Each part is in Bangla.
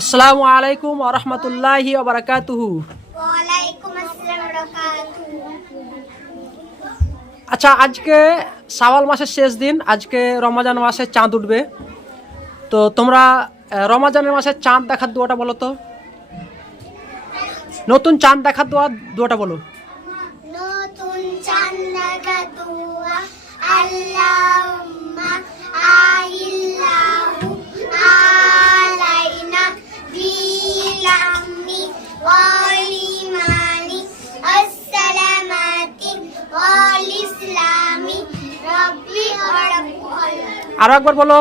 আসসালামু আলাইকুম আরহামতুল্লাহি বারাকাতুহু। ওয়ালাইকুম আচ্ছা আজকে শাওয়াল মাসের শেষ দিন আজকে রমাজান মাসে চাঁদ উঠবে। তো তোমরা রমাজানের মাসে চাঁদ দেখার দোয়াটা বলো তো। নতুন চাঁদ দেখার দোয়া দোয়াটা বলো। নতুন চান্দাকা দুয়া আল্লাহুম্মা আরও একবার বলো।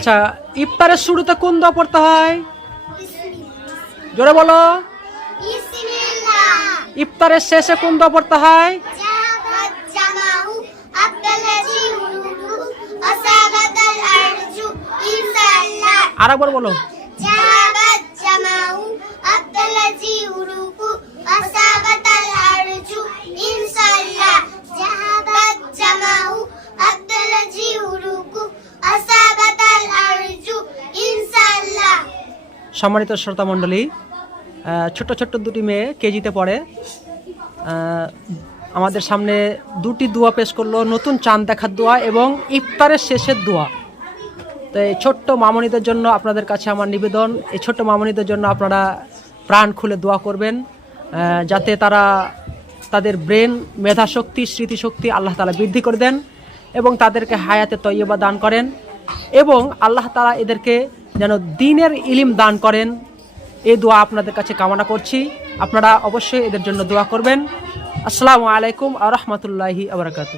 আচ্ছা ইফতারের শুরুতে কোন দোয়া পড়তে হয়? জোরে বলো। ইফতারের শেষে কোন দোয়া পড়তে হয়? আরেকবার জামাউ সম্মানিত শ্রোতা মণ্ডলী ছোট্ট ছোট্ট দুটি মেয়ে কেজিতে পড়ে। আমাদের সামনে দুটি দোয়া পেশ করল, নতুন চাঁদ দেখার দোয়া এবং ইফতারের শেষের দোয়া। তো এই ছোট্ট মামনিদের জন্য আপনাদের কাছে আমার নিবেদন, এই ছোট্ট মামনিদের জন্য আপনারা প্রাণ খুলে দোয়া করবেন যাতে তারা তাদের ব্রেন, মেধাশক্তি, স্মৃতিশক্তি আল্লাহ তালা বৃদ্ধি করে দেন এবং তাদেরকে হায়াতে তৈয়বা দান করেন এবং আল্লাহ তালা এদেরকে যেন দিনের ইলিম দান করেন। এই দোয়া আপনাদের কাছে কামনা করছি। আপনারা অবশ্যই এদের জন্য দোয়া করবেন। আসসালামু আলাইকুম আ রহমতুল্লাহি আবরকাত